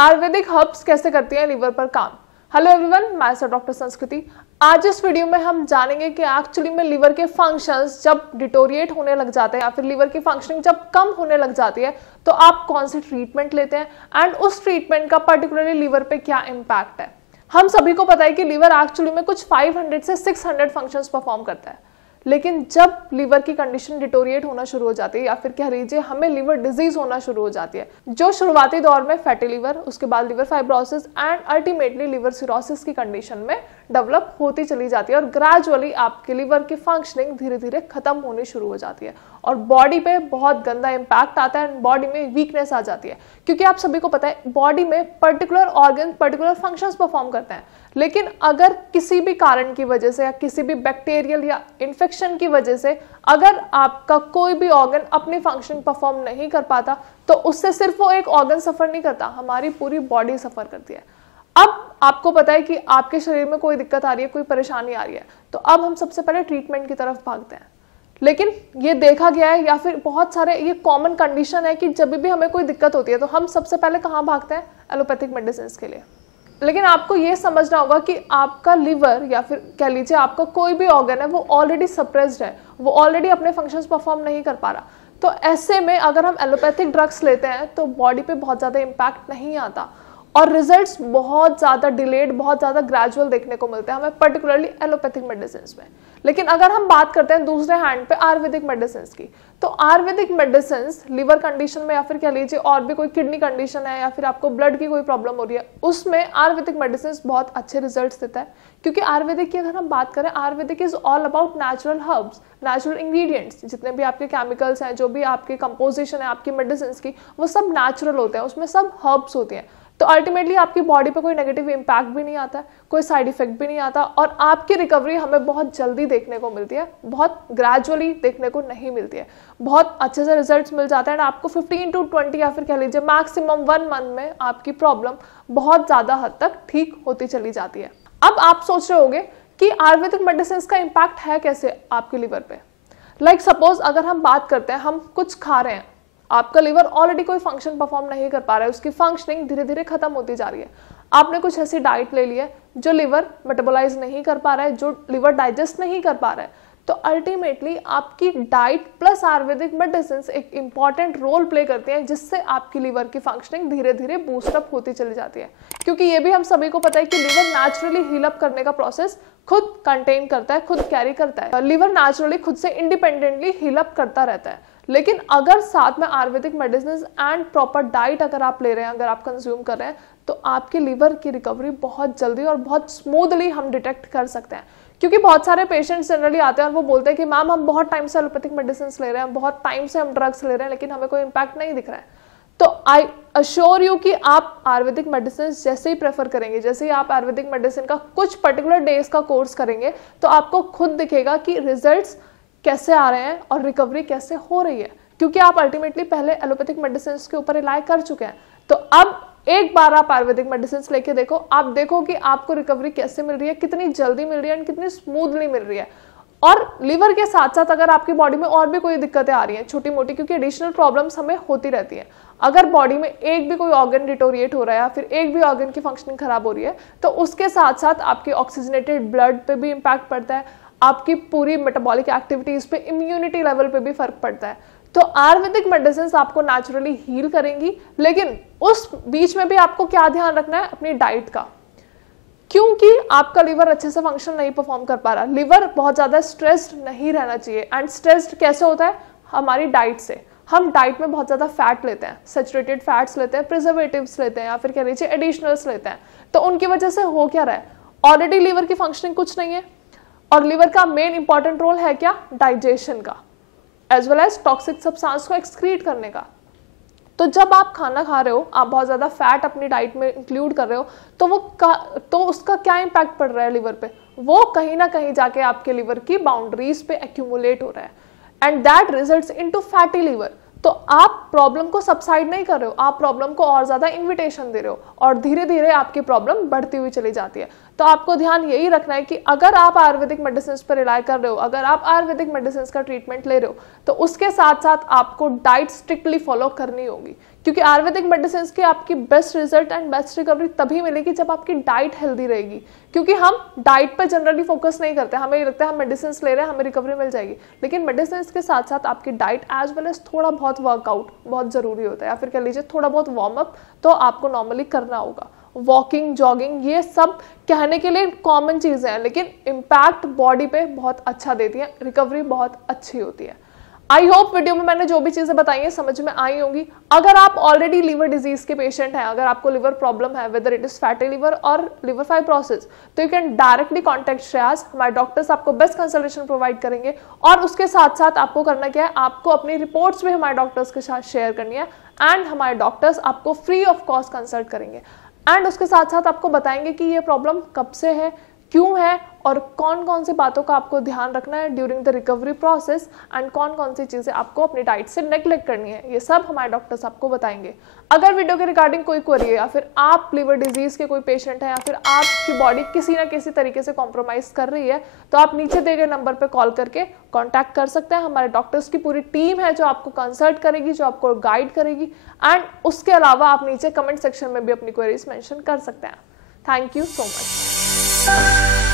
Ayurvedic herbs कैसे करती हैं लीवर पर काम। हेलो एवरीवन, मैं सर डॉक्टर संस्कृति। आज इस वीडियो में हम जानेंगे कि एक्चुअली में लीवर के फंक्शंस जब डिटोरिएट होने लग जाते हैं या फिर लीवर की फंक्शनिंग जब कम होने लग जाती है तो आप कौन सी ट्रीटमेंट लेते हैं एंड उस ट्रीटमेंट का पर्टिकुलरली लीवर पे क्या इम्पैक्ट है। हम सभी को पता है कि लीवर एक्चुअली में कुछ 500 से 600 फंक्शंस परफॉर्म करता है, लेकिन जब लीवर की कंडीशन डिटोरिएट होना शुरू हो जाती है या फिर कह लीजिए हमें लीवर डिजीज होना शुरू हो जाती है, जो शुरुआती दौर में फैटी लीवर, उसके बाद liver fibrosis and ultimately liver cirrhosis की कंडीशन में डेवलप होती चली जाती है और ग्रेजुअली आपके लीवर की फंक्शनिंग धीरे धीरे खत्म होनी शुरू हो जाती है और बॉडी पे बहुत गंदा इंपैक्ट आता है एंड बॉडी में वीकनेस आ जाती है। क्योंकि आप सभी को पता है बॉडी में particular organ particular functions perform करते हैं, लेकिन अगर किसी भी कारण की वजह से या किसी भी बैक्टीरियल या इन्फेक्शन की वजह से अगर आपका कोई भी ऑर्गन अपनी फंक्शन परफॉर्म नहीं कर पाता तो उससे सिर्फ वो एक ऑर्गन सफर नहीं करता, हमारी पूरी बॉडी सफर करती है। अब आपको पता है कि आपके शरीर में कोई दिक्कत आ रही है, कोई परेशानी आ रही है, तो अब हम सबसे पहले ट्रीटमेंट की तरफ भागते हैं। लेकिन ये देखा गया है या फिर बहुत सारे ये कॉमन कंडीशन है कि जब भी हमें कोई दिक्कत होती है तो हम सबसे पहले कहाँ भागते हैं? एलोपैथिक मेडिसिन के लिए। लेकिन आपको ये समझना होगा कि आपका लिवर या फिर कह लीजिए आपका कोई भी ऑर्गन है वो ऑलरेडी सप्रेस्ड है, वो ऑलरेडी अपने फंक्शंस परफॉर्म नहीं कर पा रहा। तो ऐसे में अगर हम एलोपैथिक ड्रग्स लेते हैं तो बॉडी पे बहुत ज़्यादा इम्पैक्ट नहीं आता और रिजल्ट्स बहुत ज़्यादा डिलेड, बहुत ज़्यादा ग्रेजुअल देखने को मिलते हैं हमें पर्टिकुलरली एलोपैथिक मेडिसिन में। लेकिन अगर हम बात करते हैं दूसरे हैंड पे आयुर्वेदिक मेडिसिन की, तो आयुर्वेदिक मेडिसिन लीवर कंडीशन में या फिर कह लीजिए और भी कोई किडनी कंडीशन है या फिर आपको ब्लड की कोई प्रॉब्लम हो रही है, उसमें आयुर्वेदिक मेडिसिन बहुत अच्छे रिजल्ट्स देता है। क्योंकि आयुर्वेदिक की अगर हम बात करें, Ayurvedic is all about natural herbs, natural ingredients. जितने भी आपके केमिकल्स हैं, जो भी आपके कंपोजिशन है आपकी मेडिसिन की, वो सब नेचुरल होते हैं, उसमें सब हर्ब्स होती हैं। तो अल्टीमेटली आपकी बॉडी पे कोई नेगेटिव इंपैक्ट भी नहीं आता है, कोई साइड इफेक्ट भी नहीं आता और आपकी रिकवरी हमें बहुत जल्दी देखने को मिलती है, बहुत ग्रेजुअली देखने को नहीं मिलती है। बहुत अच्छे से रिजल्ट्स मिल जाते हैं एंड आपको 15 to 20 या फिर कह लीजिए मैक्सिमम 1 मंथ में आपकी प्रॉब्लम बहुत ज़्यादा हद तक ठीक होती चली जाती है। अब आप सोच रहे होंगे कि आयुर्वेदिक मेडिसिन का इम्पैक्ट है कैसे आपके लिवर पे। लाइक सपोज अगर हम बात करते हैं, हम कुछ खा रहे हैं, आपका लिवर ऑलरेडी कोई फंक्शन परफॉर्म नहीं कर पा रहा है, उसकी फंक्शनिंग धीरे धीरे खत्म होती जा रही है। आपने कुछ ऐसी डाइट ले ली है जो लिवर मेटाबोलाइज नहीं कर पा रहा है, जो लिवर डाइजेस्ट नहीं कर पा रहा है, तो अल्टीमेटली आपकी डाइट प्लस आयुर्वेदिक मेडिसिन एक इंपॉर्टेंट रोल प्ले करते हैं, जिससे आपकी लिवर की फंक्शनिंग धीरे धीरे बूस्टअप होती चली जाती है। क्योंकि ये भी हम सभी को पता है कि लिवर नेचुरली हील अप करने का प्रोसेस खुद कंटेन करता है, खुद कैरी करता है। लिवर नेचुरली खुद से इंडिपेंडेंटली हील अप करता रहता है। लेकिन अगर साथ में Ayurvedic medicine and proper diet अगर आप ले रहे हैं, अगर आप कंज्यूम कर रहे हैं, तो आपके लिवर की रिकवरी बहुत जल्दी और बहुत स्मूथली हम डिटेक्ट कर सकते हैं। क्योंकि बहुत सारे पेशेंट्स जनरली आते हैं और वो बोलते हैं कि मैम हम बहुत टाइम से एलोपैथिक मेडिसिन ले रहे हैं, बहुत टाइम से हम ड्रग्स ले रहे हैं, लेकिन हमें कोई इम्पैक्ट नहीं दिख रहा है। तो आई अश्योर यू कि आप आयुर्वेदिक मेडिसिन जैसे ही प्रेफर करेंगे, जैसे ही आप आयुर्वेदिक मेडिसिन का कुछ पर्टिकुलर डेज का कोर्स करेंगे, तो आपको खुद दिखेगा कि रिजल्ट्स कैसे आ रहे हैं और रिकवरी कैसे हो रही है। क्योंकि आप अल्टीमेटली पहले एलोपैथिक मेडिसिन के ऊपर रिलाई कर चुके हैं। तो अब एक बार आप आयुर्वेदिक मेडिसिन लेके देखो, आप देखो कि आपको रिकवरी कैसे मिल रही है, कितनी जल्दी मिल रही है, कितनी स्मूथली मिल रही है। और लिवर के साथ साथ अगर आपकी बॉडी में और भी कोई दिक्कतें आ रही हैं छोटी मोटी, क्योंकि एडिशनल प्रॉब्लम्स हमें होती रहती है, अगर बॉडी में एक भी कोई ऑर्गन डिटोरिएट हो रहा है या फिर एक भी ऑर्गन की फंक्शनिंग खराब हो रही है, तो उसके साथ साथ आपकी ऑक्सीजनेटेड ब्लड पे भी इम्पैक्ट पड़ता है, आपकी पूरी मेटाबॉलिक एक्टिविटीज पे, इम्यूनिटी लेवल पे भी फर्क पड़ता है। तो आयुर्वेदिक मेडिसिन आपको नेचुरली हील करेंगी, लेकिन उस बीच में भी आपको क्या ध्यान रखना है? अपनी डाइट का। क्योंकि आपका लिवर अच्छे से फंक्शन नहीं परफॉर्म कर पा रहा, लिवर बहुत ज्यादा स्ट्रेस्ड नहीं रहना चाहिए। एंड स्ट्रेस्ड कैसे होता है? हमारी डाइट से। हम डाइट में बहुत ज्यादा फैट लेते हैं, सैचुरेटेड फैट्स लेते हैं, प्रिजर्वेटिव्स लेते हैं या फिर कह लीजिए एडिशनल्स लेते हैं। तो उनकी वजह से हो क्या रहा है? ऑलरेडी लिवर की फंक्शनिंग कुछ नहीं है और लिवर का मेन इंपॉर्टेंट रोल है क्या? डाइजेशन का, as well as toxic substance को एक्सक्रीट करने का। तो जब आप खाना खा रहे हो, आप बहुत ज्यादा फैट अपनी डाइट में इंक्लूड कर रहे हो, तो उसका क्या इम्पैक्ट पड़ रहा है लिवर पे? वो कहीं ना कहीं जाके आपके लिवर की बाउंड्रीज पे एक्यूमुलेट हो रहा है and that results into fatty liver. तो आप प्रॉब्लम को सबसाइड नहीं कर रहे हो, आप प्रॉब्लम को और ज्यादा इन्विटेशन दे रहे हो और धीरे धीरे आपकी प्रॉब्लम बढ़ती हुई चली जाती है। तो आपको ध्यान यही रखना है कि अगर आप आयुर्वेदिक मेडिसिन पर रिलाई कर रहे हो, अगर आप आयुर्वेदिक मेडिसिन का ट्रीटमेंट ले रहे हो, तो उसके साथ साथ आपको डाइट स्ट्रिक्टली फॉलो करनी होगी, क्योंकि आयुर्वेदिक मेडिसिन की आपकी best result and best recovery तभी मिलेगी जब आपकी डाइट हेल्दी रहेगी। क्योंकि हम डाइट पर जनरली फोकस नहीं करते, हमें ये लगता है हम मेडिसिन ले रहे हैं हमें रिकवरी मिल जाएगी, लेकिन मेडिसिन के साथ साथ आपकी डाइट एज वेल एज थोड़ा बहुत वर्कआउट बहुत जरूरी होता है, या फिर कह लीजिए थोड़ा बहुत वार्म अप तो आपको नॉर्मली करना होगा। वॉकिंग, जॉगिंग, ये सब कहने के लिए कॉमन चीजें हैं, लेकिन इम्पैक्ट बॉडी पे बहुत अच्छा देती है, रिकवरी बहुत अच्छी होती है। आई होप वीडियो में मैंने जो भी चीजें बताई हैं समझ में आई होंगी। अगर आप ऑलरेडी लीवर डिजीज के पेशेंट हैं, अगर आपको लिवर प्रॉब्लम है, whether it is fatty liver और लिवर फाइब्रोसिस, तो you can directly contact Shreyas. हमारे डॉक्टर्स आपको बेस्ट कंसल्टेशन प्रोवाइड करेंगे, और उसके साथ साथ आपको करना क्या है, आपको अपनी रिपोर्ट्स भी हमारे डॉक्टर्स के साथ शेयर करनी है, एंड हमारे डॉक्टर्स आपको फ्री ऑफ कॉस्ट कंसल्ट करेंगे, एंड उसके साथ साथ आपको बताएंगे कि ये प्रॉब्लम कब से है, क्यों है, और कौन कौन सी बातों का आपको ध्यान रखना है during the recovery process, and कौन कौन सी चीजें आपको अपनी डाइट से नेग्लेक्ट करनी है, ये सब हमारे डॉक्टर्स आपको बताएंगे। अगर वीडियो के रिगार्डिंग कोई क्वेरी है, या फिर आप लिवर डिजीज के कोई पेशेंट है, या फिर आपकी बॉडी किसी ना किसी तरीके से कॉम्प्रोमाइज कर रही है, तो आप नीचे दिए गए नंबर पर कॉल करके कॉन्टैक्ट कर सकते हैं। हमारे डॉक्टर्स की पूरी टीम है जो आपको कंसल्ट करेगी, जो आपको गाइड करेगी, एंड उसके अलावा आप नीचे कमेंट सेक्शन में भी अपनी क्वेरीज मेंशन कर सकते हैं। Thank you so much.